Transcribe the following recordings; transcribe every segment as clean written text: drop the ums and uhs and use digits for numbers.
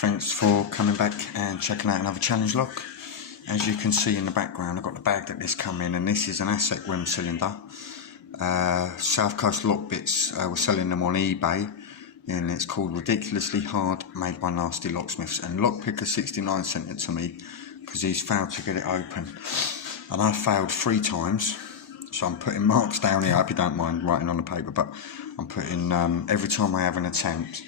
Thanks for coming back and checking out another challenge lock. As you can see in the background, I've got the bag that this come in, and this is an ASEC rim cylinder. South Coast Locksmiths were selling them on eBay, and it's called Ridiculously Hard, made by Nasty Locksmiths. And Lockpicker69 sent it to me because he's failed to get it open, and I failed 3 times. So I'm putting marks down here. I hope you don't mind writing on the paper, but I'm putting every time I have an attempt,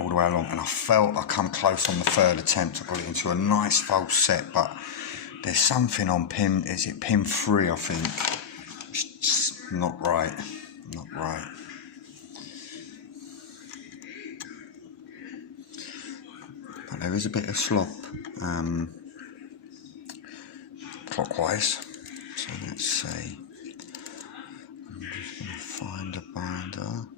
all the way along, and I felt I come close on the 3rd attempt. I got it into a nice false set, but there's something on pin, is it pin 3 I think? It's not right, not right. But there is a bit of slop clockwise, so let's see. I'm just going to find a binder.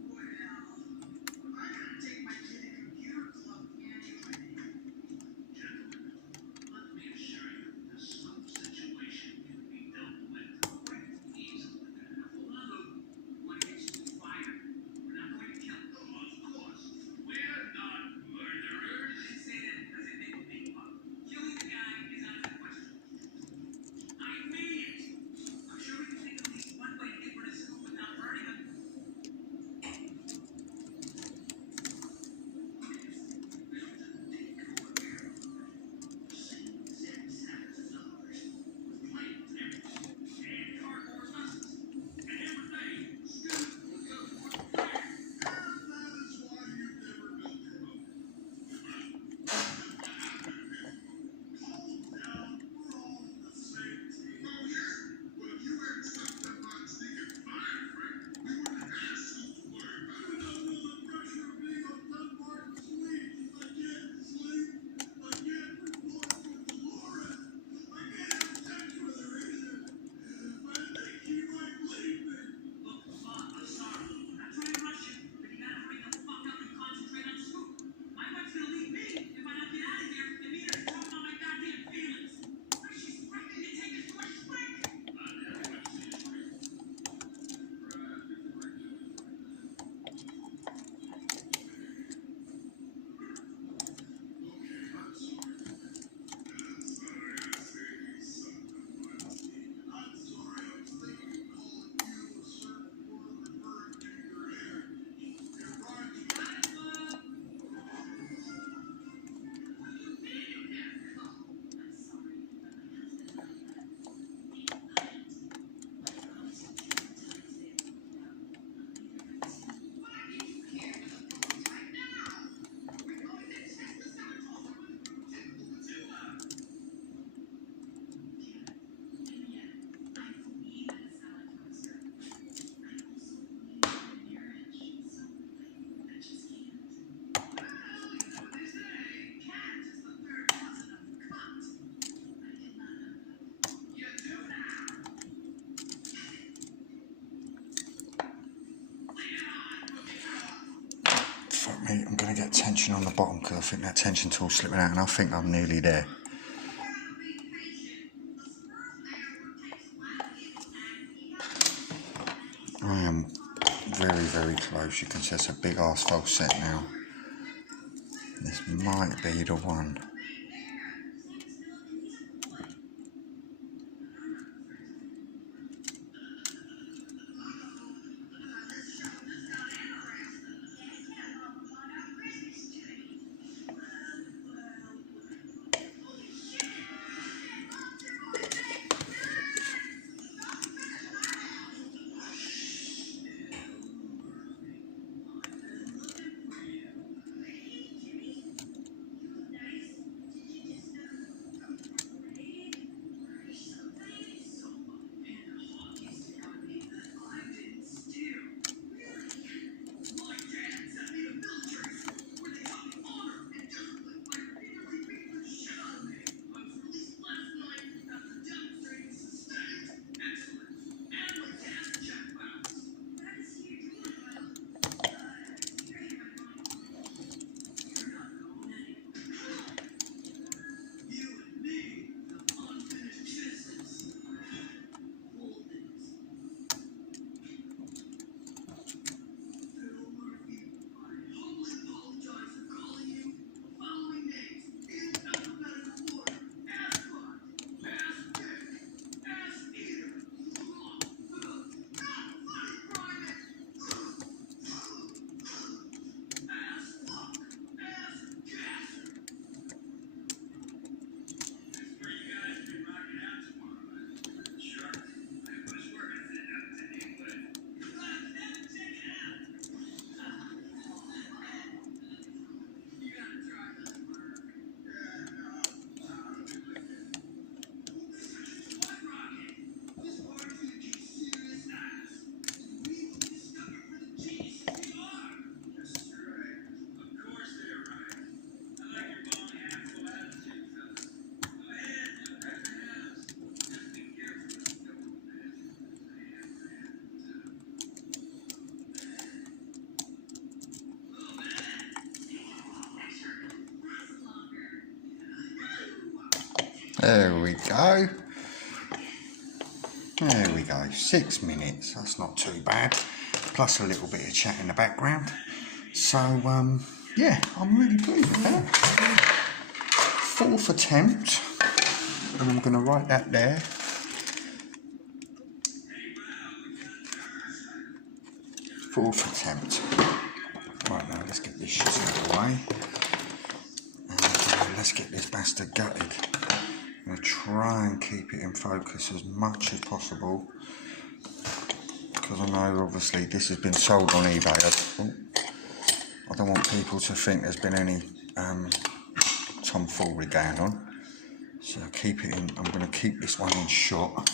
I'm going to get tension on the bottom because I think that tension tool's slipping out, and I think I'm nearly there. I am very, very close. You can see it's a big arse false set now. This might be the one. There we go. There we go, 6 minutes, that's not too bad. Plus a little bit of chat in the background. So, yeah, I'm really pleased with that. 4th attempt, and I'm going to write that there. Fourth attempt. Right, now let's get this shit out of the way. And let's get this bastard gutted. I'm going to try and keep it in focus as much as possible, because I know obviously this has been sold on eBay. I don't want people to think there's been any tomfoolery going on. So keep it in. I'm going to keep this one in shot.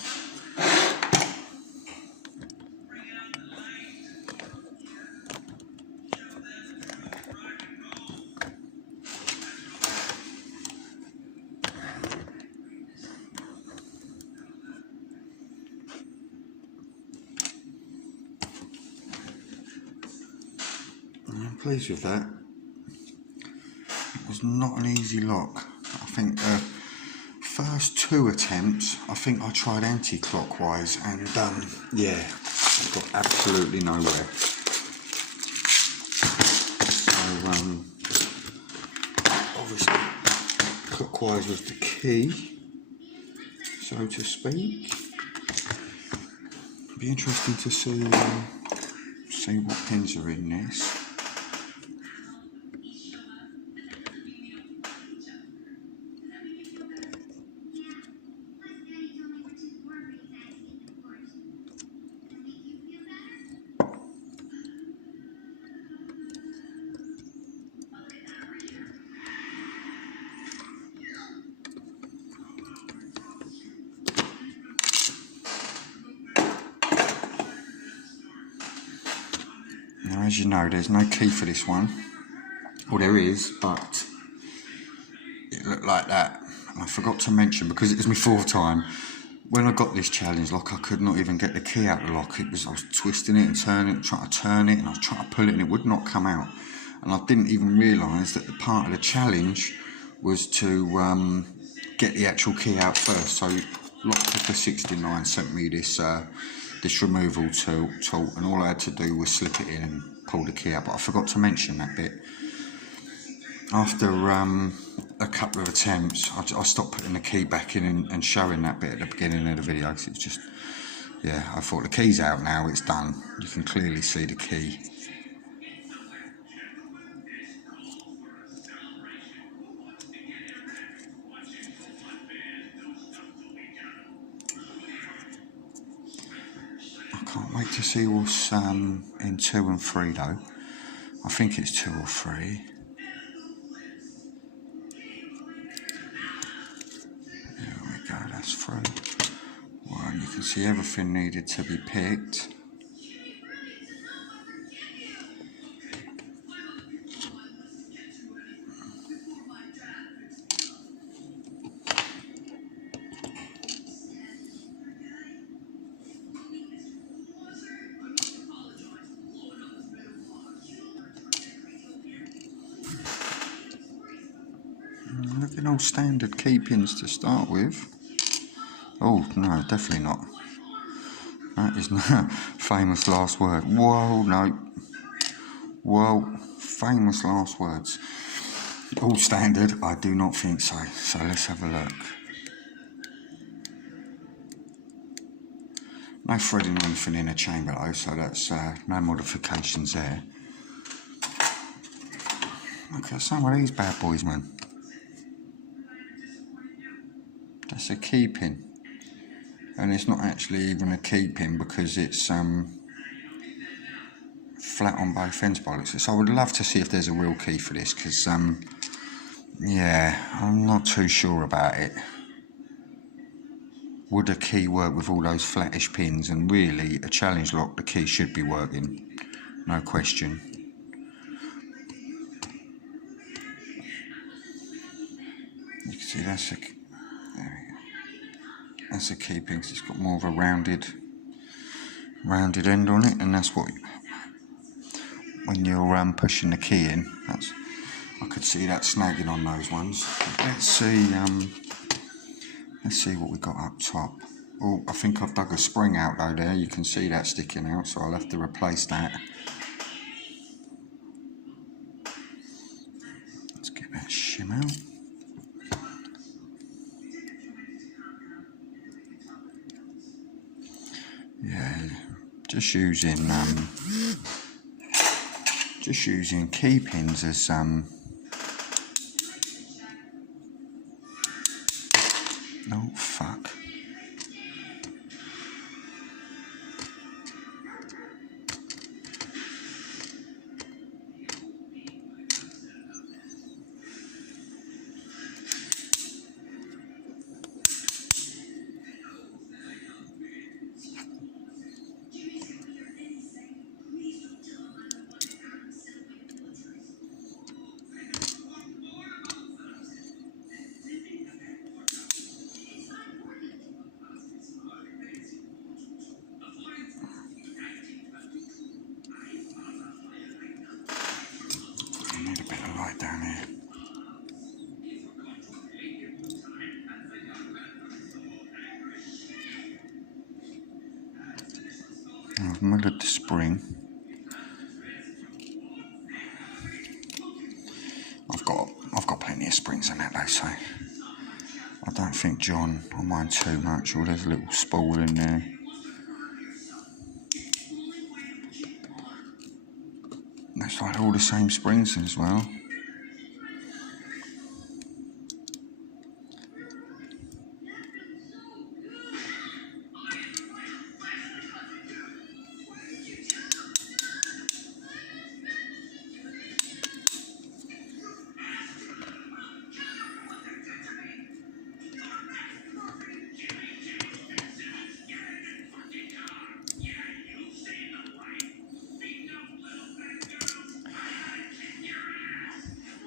I'm pleased with that. It was not an easy lock. I think the first 2 attempts, I think I tried anti-clockwise, and yeah, I got absolutely nowhere. So obviously clockwise was the key, so to speak. It'd be interesting to see what pins are in this. Now, as you know, there's no key for this one. Well, there is, but it looked like that. And I forgot to mention, because it was my 4th time, when I got this challenge lock, I could not even get the key out of the lock. I was twisting it and turning it, trying to turn it, and I was trying to pull it, and it would not come out. And I didn't even realise that the part of the challenge was to get the actual key out first. So Lockpicker 69 sent me this removal tool, and all I had to do was slip it in and pull the key out. But I forgot to mention that bit. After a couple of attempts, I stopped putting the key back in and showing that bit at the beginning of the video, because it's just, yeah, I thought the key's out now, it's done. You can clearly see the key. Can't wait to see what's in 2 and 3 though. I think it's 2 or 3. There we go, that's 3. Well, you can see everything needed to be picked. Looking all standard key pins to start with. Oh no, definitely not. That is not famous last word. Whoa, no. Whoa, famous last words. All standard? I do not think so. So let's have a look. No threading or anything in the chain below, so that's no modifications there. Look at some of these bad boys, man. That's a key pin, and it's not actually even a key pin because it's flat on both ends by looks. So I would love to see if there's a real key for this, because yeah, I'm not too sure about it. Would a key work with all those flattish pins? And really, a challenge lock, the key should be working, no question. You can see that's a, there we go. That's a key pin, because it's got more of a rounded end on it, and that's what, when you're pushing the key in, that's, I could see that snagging on those ones. Let's see Let's see what we got up top. Oh, I think I've dug a spring out though there. You can see that sticking out, so I'll have to replace that. Let's get that shim out. Yeah, just using key pins as oh fuck. Down here. I've muddled the spring. I've got plenty of springs in that though, so I don't think John will mind too much. Or there's a little spool in there. Looks like all the same springs as well.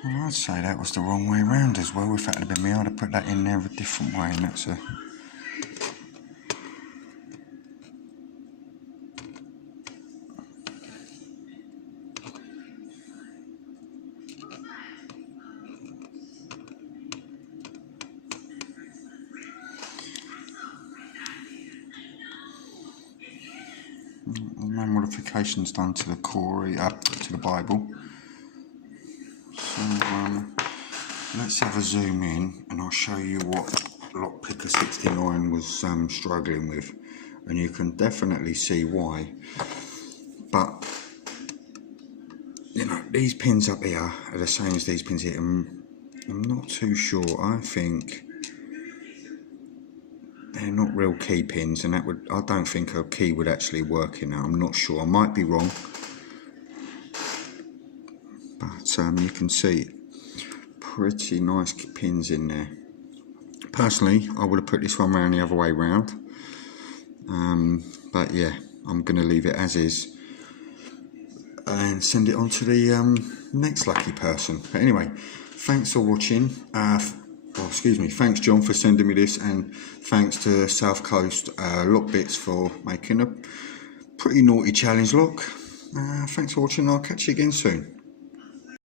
Well, I'd say that was the wrong way round as well. If that had been me, I'd have put that in there a different way, and that's a... No modifications done to the Corey, to the Bible. So let's have a zoom in and I'll show you what Lockpicker 69 was struggling with, and you can definitely see why. But you know, these pins up here are the same as these pins here. I'm not too sure. I think they're not real key pins, and I don't think a key would actually work in that. I'm not sure. I might be wrong. But you can see pretty nice pins in there. Personally, I would have put this one round the other way round. But yeah, I'm going to leave it as is and send it on to the next lucky person. But anyway, thanks for watching. Thanks John for sending me this, and thanks to South Coast Lockbits for making a pretty naughty challenge lock. Thanks for watching. I'll catch you again soon.